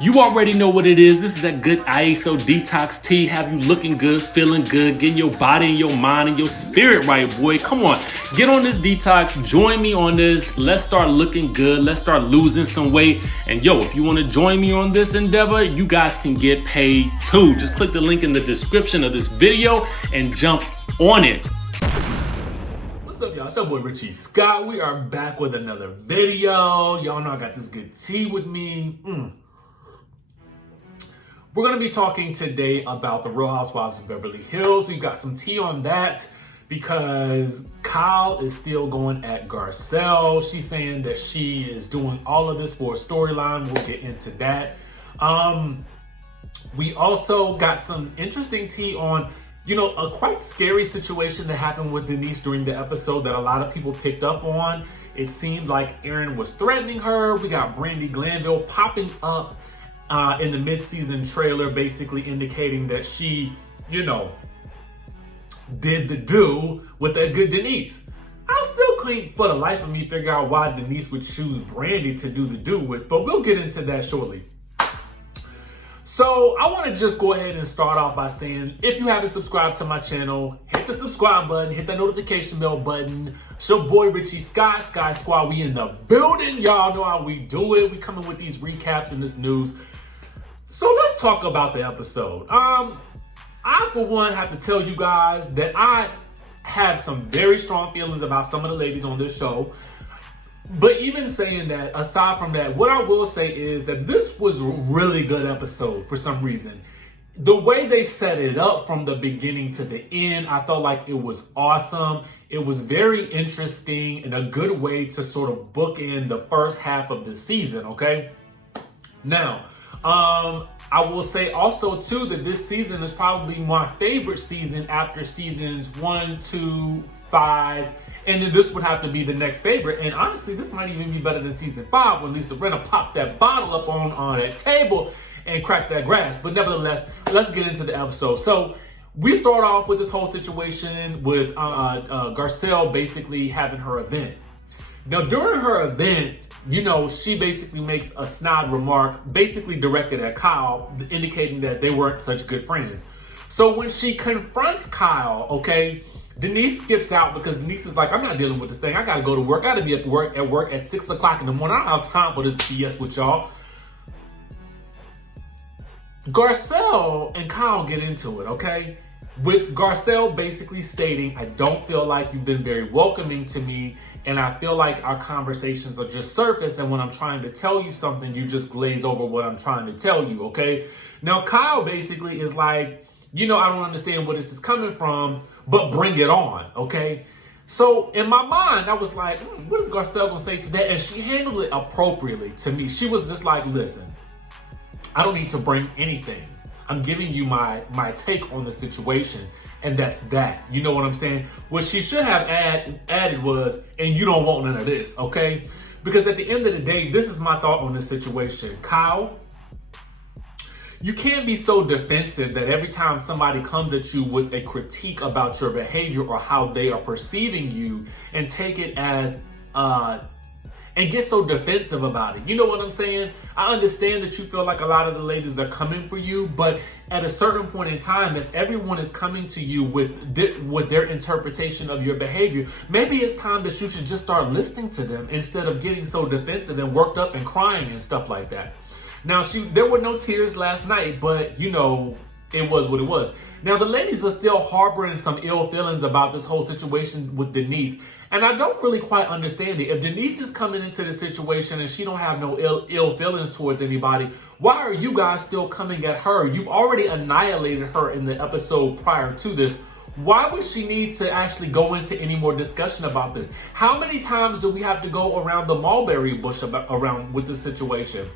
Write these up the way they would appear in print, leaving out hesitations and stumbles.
You already know what it is. This is that good ISO detox tea. Have you looking good, feeling good, getting your body and your mind and your spirit right, boy. Come on, get on this detox. Join me on this. Let's start looking good. Let's start losing some weight. And yo, if you want to join me on this endeavor, you guys can get paid too. Just click the link in the description of this video and jump on it. What's up, y'all? It's your boy Richie Scott. We are back with another video. Y'all know I got this good tea with me. We're going to be talking today about the Real Housewives of Beverly Hills. We've got some tea on that because Kyle is still going at Garcelle. She's saying that she is doing all of this for a storyline. We'll get into that. We also got some interesting tea on, you know, a quite scary situation that happened with Denise during the episode that a lot of people picked up on. It seemed like Aaron was threatening her. We got Brandi Glanville popping up in the mid-season trailer, basically indicating that she, you know, did the do with that good Denise. I still can't for the life of me figure out why Denise would choose Brandi to do the do with, but we'll get into that shortly. So I want to just go ahead and start off by saying, if you haven't subscribed to my channel, hit the subscribe button, hit that notification bell button. It's your boy Richie Scott, Sky Squad. We in the building. Y'all know how we do it. We coming with these recaps and this news. So let's talk about the episode. I, for one, have to tell you guys that I have some very strong feelings about some of the ladies on this show. But even saying that, aside from that, what I will say is that this was a really good episode for some reason. The way they set it up from the beginning to the end, I felt like it was awesome. It was very interesting and a good way to sort of bookend the first half of the season, okay? Now, I will say also too that this season is probably my favorite season after seasons 1, 2, 5, and then this would have to be the next favorite. And honestly, this might even be better than season 5 when Lisa Rinna popped that bottle up on that table and cracked that grass. But nevertheless, let's get into the episode. So we start off with this whole situation with Garcelle basically having her event. Now during her event, you know, she basically makes a snide remark, basically directed at Kyle, indicating that they weren't such good friends. So when she confronts Kyle, okay, Denise skips out because Denise is like, I'm not dealing with this thing. I gotta go to work. I gotta be at work at 6 o'clock in the morning. I don't have time for this BS with y'all. Garcelle and Kyle get into it, okay? With Garcelle basically stating, I don't feel like you've been very welcoming to me, and I feel like our conversations are just surface, and when I'm trying to tell you something, you just glaze over what I'm trying to tell you, okay? Now, Kyle basically is like, you know, I don't understand where this is coming from, but bring it on, okay? So in my mind, I was like, what is Garcelle gonna say to that? And she handled it appropriately to me. She was just like, listen, I don't need to bring anything. I'm giving you my take on the situation, and that's that. You know what I'm saying? What she should have added was, and you don't want none of this, okay? Because at the end of the day, this is my thought on this situation. Kyle, you can't be so defensive that every time somebody comes at you with a critique about your behavior or how they are perceiving you and take it as and get so defensive about it. You know what I'm saying? I understand that you feel like a lot of the ladies are coming for you, but at a certain point in time, if everyone is coming to you with their interpretation of your behavior, maybe it's time that you should just start listening to them instead of getting so defensive and worked up and crying and stuff like that. Now, there were no tears last night, but you know, it was what it was. Now, the ladies are still harboring some ill feelings about this whole situation with Denise. And I don't really quite understand it. If Denise is coming into the situation and she don't have no ill feelings towards anybody, why are you guys still coming at her? You've already annihilated her in the episode prior to this. Why would she need to actually go into any more discussion about this? How many times do we have to go around the mulberry bush around with this situation?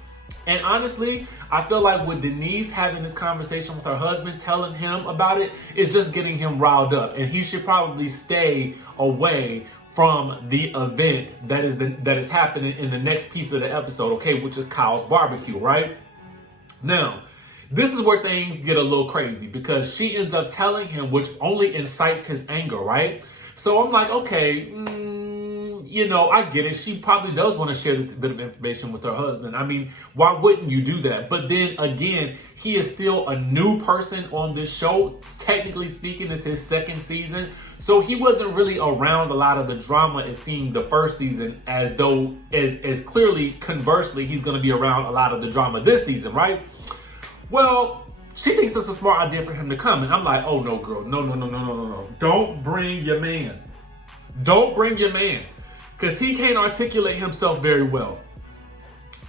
And honestly, I feel like with Denise having this conversation with her husband, telling him about it, is just getting him riled up. And he should probably stay away from the event that is happening in the next piece of the episode, okay, which is Kyle's barbecue, right? Now, this is where things get a little crazy because she ends up telling him, which only incites his anger, right? So I'm like, okay, I get it. She probably does want to share this bit of information with her husband. I mean, why wouldn't you do that? But then again, he is still a new person on this show. Technically speaking, it's his second season. So he wasn't really around a lot of the drama, it seemed, the first season, as though, as clearly, conversely, he's going to be around a lot of the drama this season, right? Well, she thinks it's a smart idea for him to come. And I'm like, oh, no, girl. No. Don't bring your man. Don't bring your man. Because he can't articulate himself very well.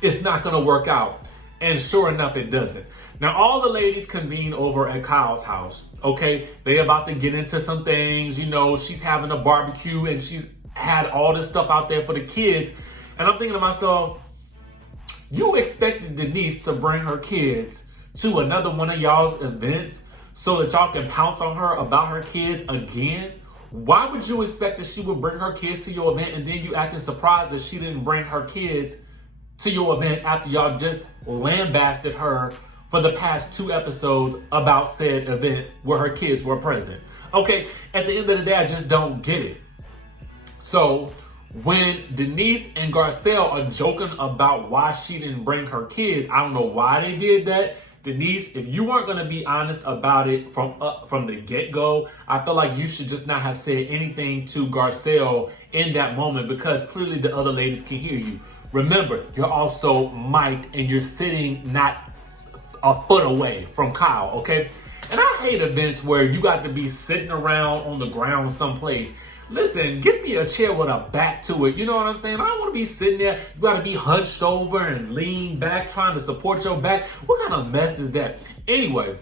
It's not going to work out. And sure enough, it doesn't. Now, all the ladies convene over at Kyle's house. Okay? They about to get into some things. She's having a barbecue and she's had all this stuff out there for the kids. And I'm thinking to myself, you expected Denise to bring her kids to another one of y'all's events so that y'all can pounce on her about her kids again? Why would you expect that she would bring her kids to your event and then you acting surprised that she didn't bring her kids to your event after y'all just lambasted her for the past 2 episodes about said event where her kids were present? Okay, at the end of the day, I just don't get it. So when Denise and Garcelle are joking about why she didn't bring her kids, I don't know why they did that. Denise, if you weren't going to be honest about it from the get-go, I feel like you should just not have said anything to Garcelle in that moment, because clearly the other ladies can hear you. Remember, you're also mic'd and you're sitting not a foot away from Kyle, okay? And I hate events where you got to be sitting around on the ground someplace. Listen, give me a chair with a back to it. You know what I'm saying? I don't want to be sitting there. You got to be hunched over and lean back trying to support your back. What kind of mess is that? Anyway,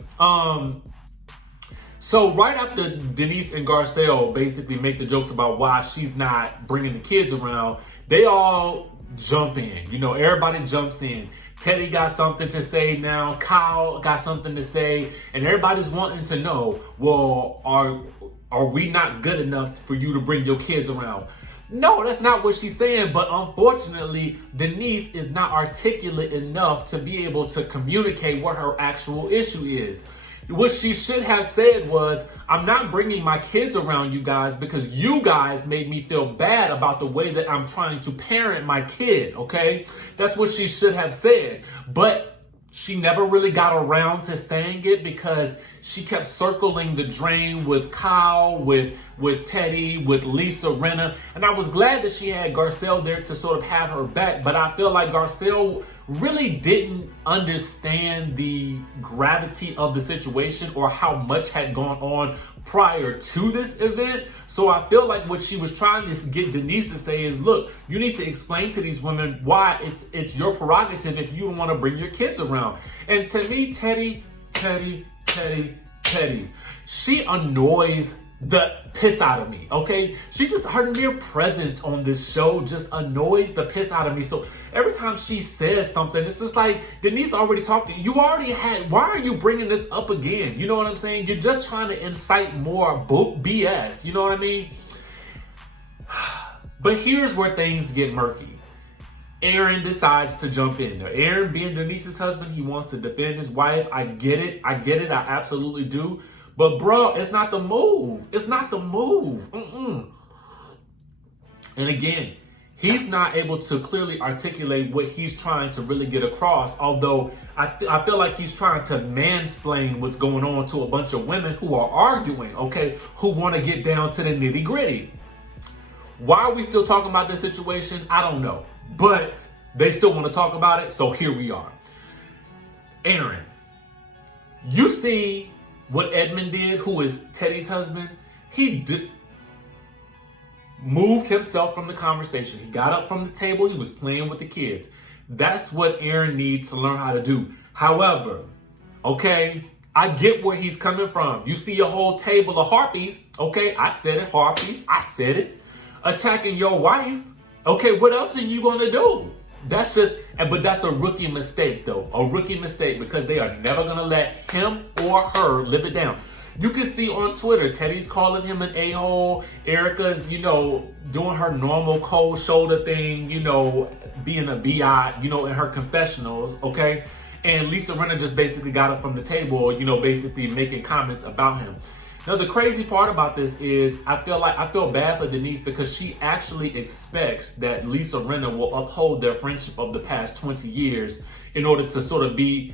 so right after Denise and Garcelle basically make the jokes about why she's not bringing the kids around, they all jump in. Everybody jumps in. Teddy got something to say now. Kyle got something to say. And everybody's wanting to know, well, are we not good enough for you to bring your kids around? No, that's not what she's saying. But unfortunately, Denise is not articulate enough to be able to communicate what her actual issue is. What she should have said was, I'm not bringing my kids around you guys because you guys made me feel bad about the way that I'm trying to parent my kid, okay? That's what she should have said. But she never really got around to saying it because she kept circling the drain with Kyle, with Teddy, with Lisa Rinna. And I was glad that she had Garcelle there to sort of have her back. But I feel like Garcelle really didn't understand the gravity of the situation or how much had gone on prior to this event. So I feel like what she was trying to get Denise to say is, look, you need to explain to these women why it's your prerogative if you don't want to bring your kids around. And to me, Teddy, she annoys the piss out of me, okay? Her mere presence on this show just annoys the piss out of me. So every time she says something, it's just like, Denise already talked to you. You already had, why are you bringing this up again? You know what I'm saying? You're just trying to incite more BS. You know what I mean? But here's where things get murky. Aaron decides to jump in. Now, Aaron, being Denise's husband, he wants to defend his wife. I get it. I absolutely do. But bro, it's not the move. And again, he's not able to clearly articulate what he's trying to really get across. Although I feel like he's trying to mansplain what's going on to a bunch of women who are arguing, okay, who want to get down to the nitty gritty. Why are we still talking about this situation? I don't know. But they still want to talk about it, so here we are. Aaron, you see what Edmund did, who is Teddy's husband? He moved himself from the conversation. He got up from the table. He was playing with the kids. That's what Aaron needs to learn how to do. However, okay, I get where he's coming from. You see a whole table of harpies. Okay, I said it, harpies. I said it. Attacking your wife. Okay, what else are you going to do? But that's a rookie mistake, though. A rookie mistake, because they are never going to let him or her live it down. You can see on Twitter, Teddy's calling him an a-hole. Erica's, doing her normal cold shoulder thing, being a bi, in her confessionals, okay? And Lisa Rinna just basically got up from the table, basically making comments about him. Now, the crazy part about this is I feel bad for Denise because she actually expects that Lisa Rinna will uphold their friendship of the past 20 years in order to sort of be,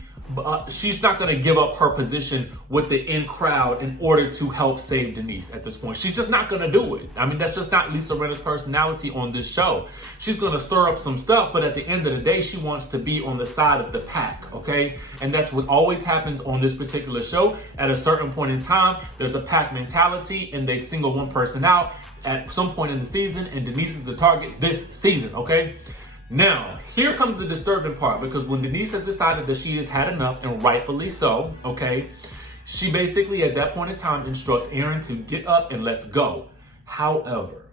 she's not going to give up her position with the in crowd in order to help save Denise at this point. She's just not going to do it. I mean, that's just not Lisa Rinna's personality on this show. She's going to stir up some stuff, but at the end of the day, she wants to be on the side of the pack, okay? And that's what always happens on this particular show. At a certain point in time, there's a pack mentality and they single one person out at some point in the season, and Denise is the target this season, okay? Now, here comes the disturbing part, because when Denise has decided that she has had enough, and rightfully so, okay, she basically at that point in time instructs Aaron to get up and let's go. However,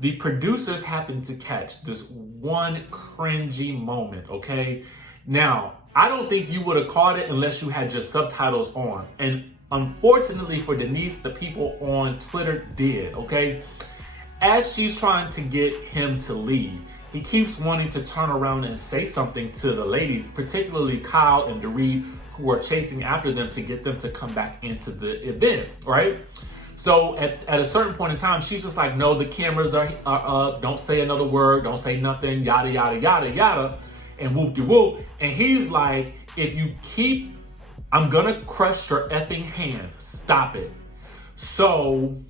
the producers happen to catch this one cringy moment, okay? Now, I don't think you would have caught it unless you had your subtitles on. And unfortunately for Denise, the people on Twitter did, okay? As she's trying to get him to leave, he keeps wanting to turn around and say something to the ladies, particularly Kyle and Dorit, who are chasing after them to get them to come back into the event, right? So at a certain point in time, she's just like, no, the cameras are up, don't say another word, don't say nothing, yada, yada, yada, yada, and whoop-de-whoop. And he's like, if you keep, I'm gonna crush your effing hand, stop it. So,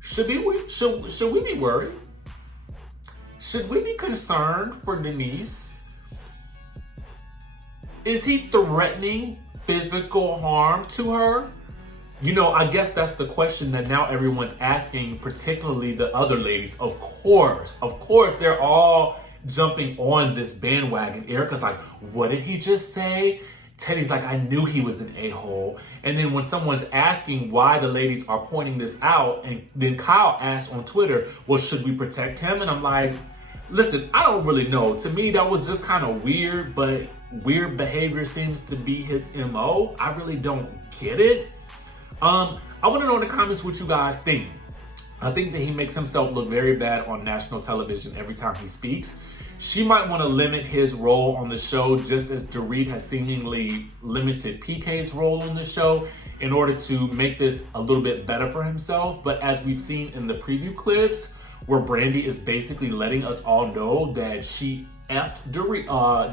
should we be worried? Should we be concerned for Denise? Is he threatening physical harm to her? You know, I guess that's the question that now everyone's asking, particularly the other ladies. Of course, they're all jumping on this bandwagon. Erica's like, what did he just say? Teddy's like, I knew he was an a-hole. And then when someone's asking why the ladies are pointing this out, and then Kyle asks on Twitter, well, should we protect him? And I'm like, listen, I don't really know. To me, that was just kind of weird, but weird behavior seems to be his MO. I really don't get it. I want to know in the comments what you guys think. I think that he makes himself look very bad on national television every time he speaks. She might want to limit his role on the show, just as Dorit has seemingly limited PK's role on the show in order to make this a little bit better for himself. But as we've seen in the preview clips, where Brandy is basically letting us all know that she effed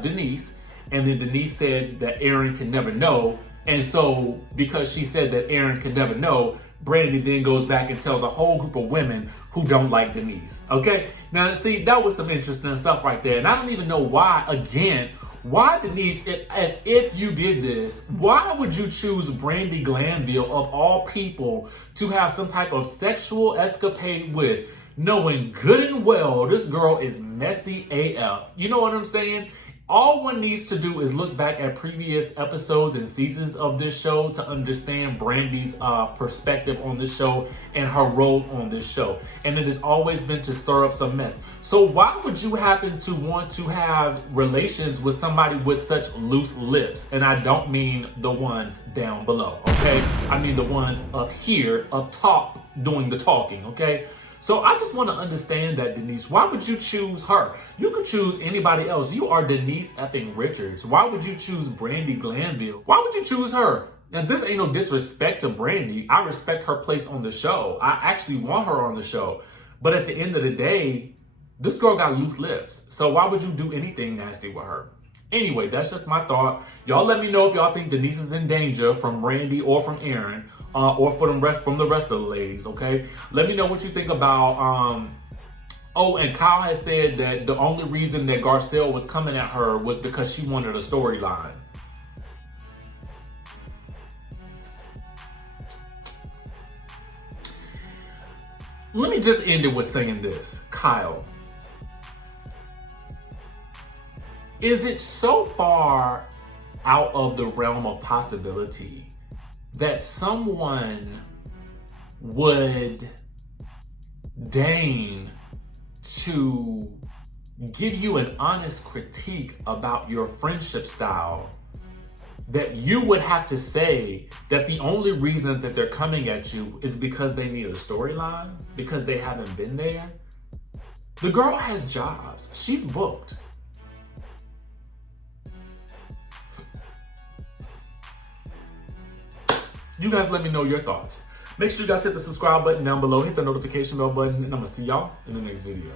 Denise, and then Denise said that Aaron can never know. And so because she said that Aaron can never know, Brandy then goes back and tells a whole group of women who don't like Denise, okay? Now, see, that was some interesting stuff right there. And I don't even know why, again, why Denise, if you did this, why would you choose Brandy Glanville, of all people, to have some type of sexual escapade with, knowing good and well this girl is messy AF? You know what I'm saying? All one needs to do is look back at previous episodes and seasons of this show to understand Brandy's perspective on this show and her role on this show. And it has always been to stir up some mess. So why would you happen to want to have relations with somebody with such loose lips? And I don't mean the ones down below, okay? I mean the ones up here, up top, doing the talking, okay? So I just want to understand that, Denise. Why would you choose her? You could choose anybody else. You are Denise effing Richards. Why would you choose Brandy Glanville? Why would you choose her? Now, this ain't no disrespect to Brandy. I respect her place on the show. I actually want her on the show. But at the end of the day, this girl got loose lips. So why would you do anything nasty with her? Anyway, that's just my thought. Y'all let me know if y'all think Denise is in danger from Brandy or from Aaron, or from the rest of the ladies, okay? Let me know what you think about, oh, and Kyle has said that the only reason that Garcelle was coming at her was because she wanted a storyline. Let me just end it with saying this. Kyle, is it so far out of the realm of possibility that someone would deign to give you an honest critique about your friendship style, that you would have to say that the only reason that they're coming at you is because they need a storyline, because they haven't been there? The girl has jobs. She's booked. You guys let me know your thoughts. Make sure you guys hit the subscribe button down below, hit the notification bell button, and I'm gonna see y'all in the next video.